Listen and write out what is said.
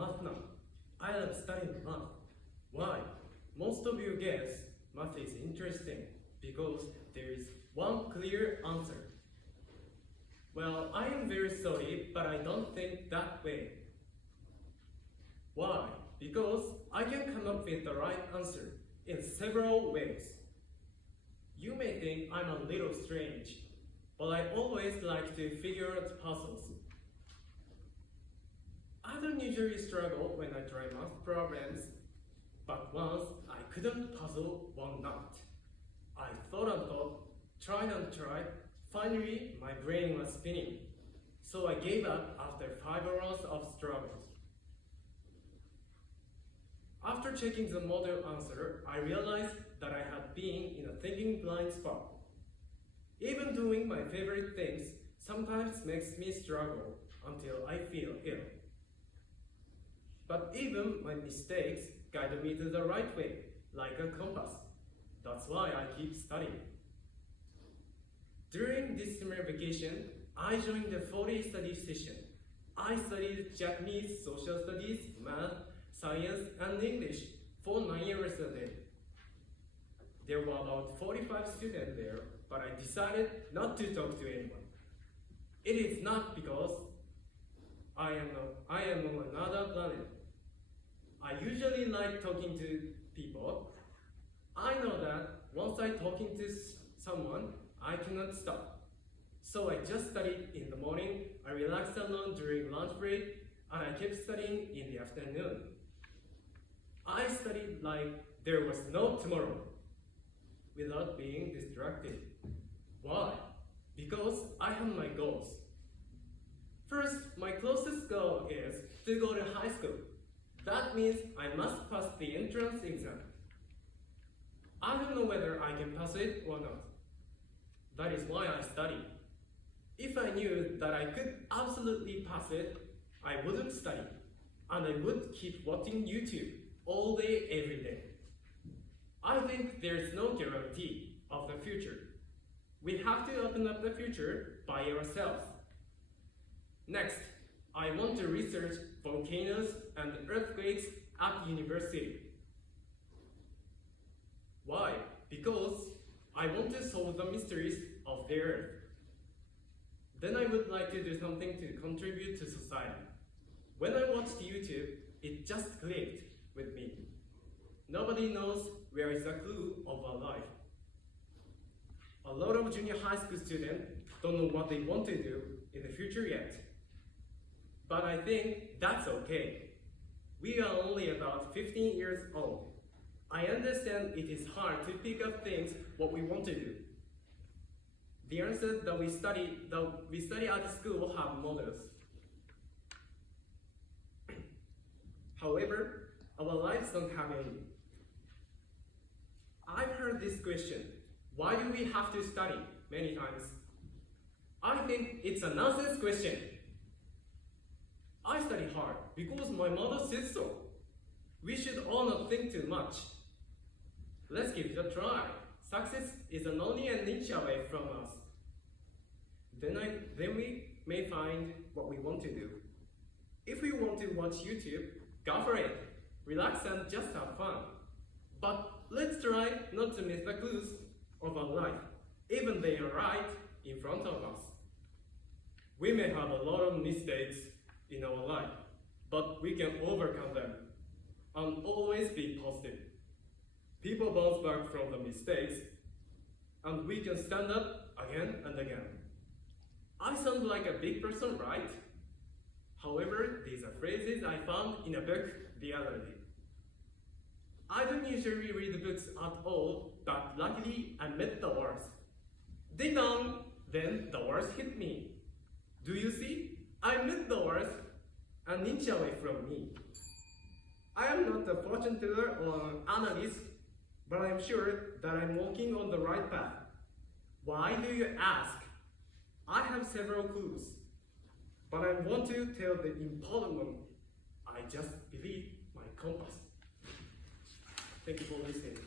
math now. I love studying math. Why? Most of you guess math is interesting because there is one clear answer. Well, I am very sorry, but I don't think that way. Why? Because I can come up with the right answer in several ways. You may think I'm a little strange, but I always like to figure out puzzles. I don't usually struggle when I try math problems, but once I couldn't puzzle one nut. I thought and thought, tried and tried. Finally, my brain was spinning, so I gave up after 5 hours of struggles. After checking the model answer, I realized that I had been in a thinking blind spot. Even doing my favorite things sometimes makes me struggle until I feel ill. But even my mistakes guide me to the right way, like a compass. That's why I keep studying. During this summer vacation, I joined the 4-day study session. I studied Japanese, social studies, math, science, and English for 9 hours a day. There were about 45 students there, but I decided not to talk to anyone. It is not because I am on another planet. I usually like talking to people. I know that once I'm talking to someone, I cannot stop. So I just studied in the morning, I relaxed alone during lunch break, and I kept studying in the afternoon. I studied like there was no tomorrow, without being distracted. Why? Because I have my goals. First, my closest goal is to go to high school. That means I must pass the entrance exam. I don't know whether I can pass it or not. That is why I study. If I knew that I could absolutely pass it, I wouldn't study, and I would keep watching YouTube all day, every day. I think there's no guarantee of the future. We have to open up the future by ourselves. Next, I want to research volcanoes and earthquakes at university. Why? Because I want to solve the mysteries of the earth. Then I would like to do something to contribute to society. When I watched YouTube, it just clicked with me. Nobody knows where is the clue of our life. A lot of junior high school students don't know what they want to do in the future yet. But I think that's okay. We are only about 15 years old. I understand it is hard to pick up things what we want to do. The answers that we study at school have models. However, our lives don't have any. I've heard this question, why do we have to study, many times. I think it's a nonsense question. I study hard because my mother says so. We should all not think too much. Let's give it a try. Success is only an inch away from us. Then we may find what we want to do. If we want to watch YouTube, go for it. Relax and just have fun. But let's try not to miss the clues of our life, even they are right in front of us. We may have a lot of mistakes in our life, but we can overcome them and always be positive. People bounce back from the mistakes, and we can stand up again and again. I sound like a big person, right? However, these are phrases I found in a book the other day. I don't usually read books at all, but luckily I met the words. Ding dong! Then the words hit me. Do you see? I met the words an inch away from me. I am not a fortune teller or an analyst, but I am sure that I'm walking on the right path. Why do you ask? I have several clues, but I want to tell the important one. I just believe my compass. Thank you for listening.